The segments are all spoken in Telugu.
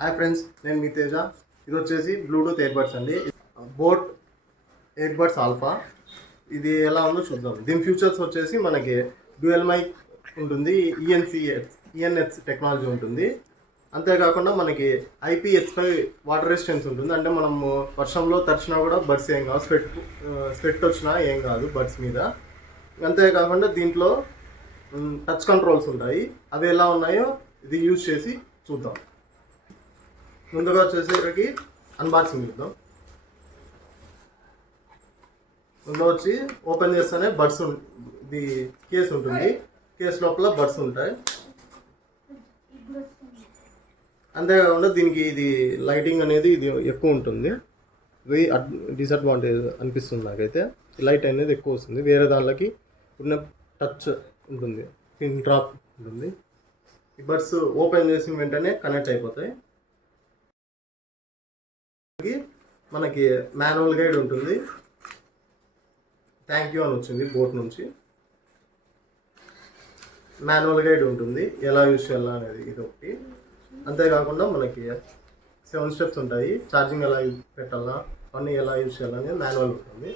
హాయ్ ఫ్రెండ్స్, నేను మీ తేజ. ఇది వచ్చేసి బ్లూటూత్ ఇయర్బడ్స్ అండి. Boat earbuds alpha. ఇది ఎలా ఉందో చూద్దాం. దీని ఫ్యూచర్స్ వచ్చేసి మనకి డ్యూయల్ మైక్ ఉంటుంది, ఈఎన్హెచ్ టెక్నాలజీ ఉంటుంది. అంతేకాకుండా మనకి IP65 వాటర్ రెసిస్టెన్స్ ఉంటుంది. అంటే మనము వర్షంలో తడిచినా కూడా బడ్స్ ఏం కాదు, స్వెట్ వచ్చినా ఏం కాదు బడ్స్ మీద. అంతేకాకుండా దీంట్లో టచ్ కంట్రోల్స్ ఉంటాయి. అవి ఎలా ఉన్నాయో ఇది యూజ్ చేసి చూద్దాం. ముందుగా వచ్చేసరికి అన్బాక్సింగ్ చూద్దాం. ముందు వచ్చి ఓపెన్ చేస్తేనే బడ్స్ ఇది కేస్ ఉంటుంది. కేస్ లోపల బడ్స్ ఉంటాయి. అంతేకాకుండా దీనికి ఇది లైటింగ్ అనేది ఇది ఎక్కువ ఉంటుంది. ఇది డిసడ్వాంటేజ్ అనిపిస్తుంది నాకైతే. లైట్ అనేది ఎక్కువ వస్తుంది. వేరే దానిలోకి ఉన్న టచ్ ఉంటుంది, పిన్ డ్రాప్ ఉంటుంది. ఈ బడ్స్ ఓపెన్ చేసిన వెంటనే కనెక్ట్ అయిపోతాయి. మనకి మాన్యువల్ గైడ్ ఉంటుంది. థ్యాంక్ యూ అని వచ్చింది బోట్ నుంచి. మాన్యువల్ గైడ్ ఉంటుంది, ఎలా యూజ్ చేయాలా అనేది ఇది ఒకటి. అంతేకాకుండా మనకి 7 స్టెప్స్ ఉంటాయి. ఛార్జింగ్ ఎలా పెట్టాలా, అన్నీ ఎలా యూజ్ చేయాలని మాన్యువల్ ఉంటుంది.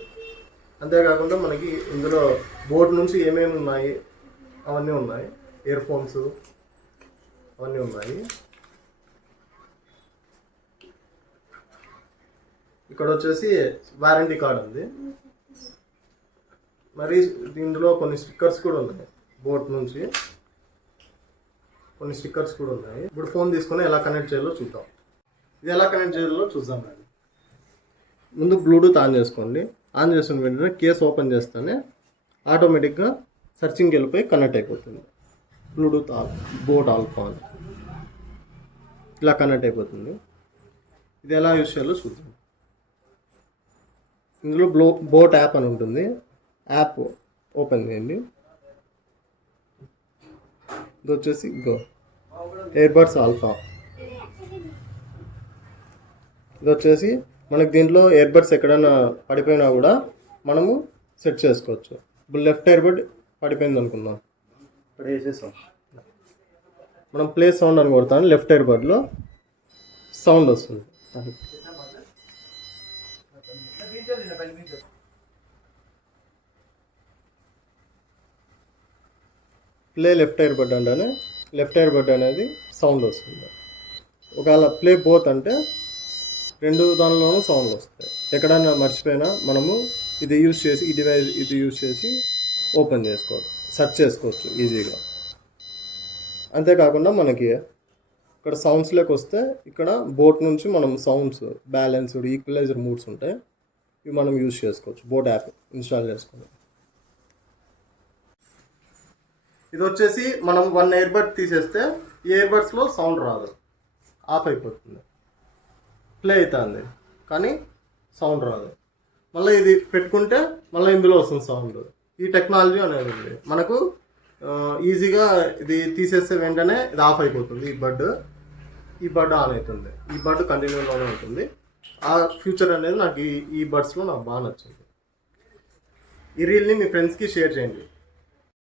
అంతేకాకుండా మనకి ఇందులో బోట్ నుంచి ఏమేమి ఉన్నాయి అవన్నీ ఉన్నాయి. ఇయర్ ఫోన్స్ అవన్నీ ఉన్నాయి. ఇక్కడ వచ్చేసి వారంటీ కార్డ్ ఉంది. మరి దీంట్లో కొన్ని స్టిక్కర్స్ కూడా ఉన్నాయి. బోట్ నుంచి కొన్ని స్టిక్కర్స్ కూడా ఉన్నాయి. ఇప్పుడు ఫోన్ తీసుకొని ఎలా కనెక్ట్ చేయాలో చూద్దాం. ఇది ఎలా కనెక్ట్ చేయాలో చూద్దాం. అండి ముందు బ్లూటూత్ ఆన్ చేసుకోండి. ఆన్ చేసిన వెంటనే కేస్ ఓపెన్ చేస్తేనే ఆటోమేటిక్గా సర్చింగ్కి వెళ్ళిపోయి కనెక్ట్ అయిపోతుంది. బ్లూటూత్ బోట్ ఆల్ఫా ఇలా కనెక్ట్ అయిపోతుంది. ఇది ఎలా యూజ్ చేయాలో చూద్దాం. ఇందులో బోట్ యాప్ అని ఉంటుంది. యాప్ ఓపెన్ చేయండి. ఇది వచ్చేసి ఇయర్బడ్స్ ఆల్ఫా. ఇది వచ్చేసి మనకి దీంట్లో ఇయర్బడ్స్ ఎక్కడైనా పడిపోయినా కూడా మనము సెట్ చేసుకోవచ్చు. ఇప్పుడు లెఫ్ట్ ఇయర్బడ్ పడిపోయింది అనుకుందాం. ఇక్కడ వేసేసాం. మనం ప్లే సౌండ్ అని కొడతాను. లెఫ్ట్ ఇయర్బడ్లో సౌండ్ వస్తుంది. ప్లే లెఫ్ట్ ఇయర్బడ్ అంటేనే లెఫ్ట్ ఇయర్బడ్ అనేది సౌండ్ వస్తుంది. ఒకవేళ ప్లే బోత్ అంటే రెండు దానిలోనూ సౌండ్ వస్తాయి. ఎక్కడైనా మర్చిపోయినా మనము ఇది యూజ్ చేసి ఈ డివైస్ ఇది యూజ్ చేసి ఓపెన్ చేసుకోవచ్చు, సెర్చ్ చేసుకోవచ్చు ఈజీగా. అంతేకాకుండా మనకి ఇక్కడ సౌండ్స్లోకి వస్తే ఇక్కడ బోట్ నుంచి మనం సౌండ్స్, బ్యాలెన్స్డ్, ఈక్వలైజర్ మూడ్స్ ఉంటాయి. ఇవి మనం యూజ్ చేసుకోవచ్చు. బోట్ యాప్ ఇన్స్టాల్ చేసుకుని. ఇది వచ్చేసి మనం 1 ఇయర్బడ్ తీసేస్తే ఈ ఇయర్బడ్స్లో సౌండ్ రాదు, ఆఫ్ అయిపోతుంది. ప్లే అవుతుంది కానీ సౌండ్ రాదు. మళ్ళీ ఇది పెట్టుకుంటే మళ్ళీ ఇందులో వస్తుంది సౌండ్. ఈ టెక్నాలజీ అనేది ఉంది మనకు. ఈజీగా ఇది తీసేస్తే వెంటనే ఇది ఆఫ్ అయిపోతుంది. ఈ బడ్ ఆన్ అవుతుంది. ఈ బడ్ కంటిన్యూలోనే ఉంటుంది. ఆ ఫ్యూచర్ అనేది నాకు ఈ బడ్స్లో నాకు బాగా నచ్చింది. ఈ రీల్ని మీ ఫ్రెండ్స్కి షేర్ చేయండి.